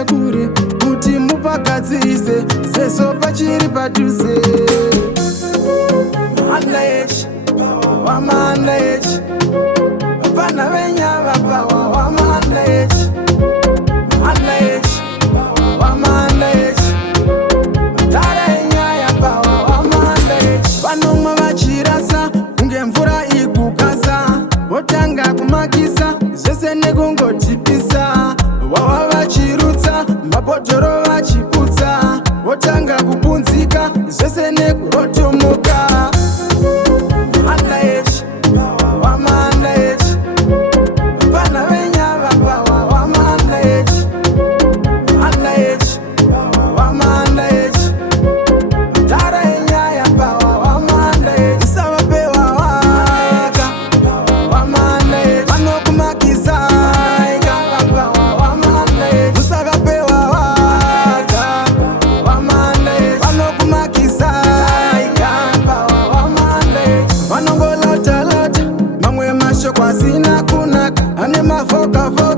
nekure kuti mupagadzirise seso pachiri padhuze. Underage, underage, vana venyava pawa wama underage, underage, underage, dara enyaya pawa wama underage. Vanomwa vachirasa kunge mvura ikukasa, votanga kumakisa zvese nekungotipisa. Wawa vachirutsa mabhodhoro vachiputsa, votanga kupunzika zvese nekurotomoka. Underage, wama underage, vana venyava pawa wama underage, underage, wama underage, dara enyaya pawa wama underage. Isavapewa waka wama underage, vanokumakisa ikava pawa wama underage. Usakapewa waka wama underage, vanokumakisa ikava pawa wama underage. Vanongolota lota mamwe mashoko asina kunaka, ane mafoka foka.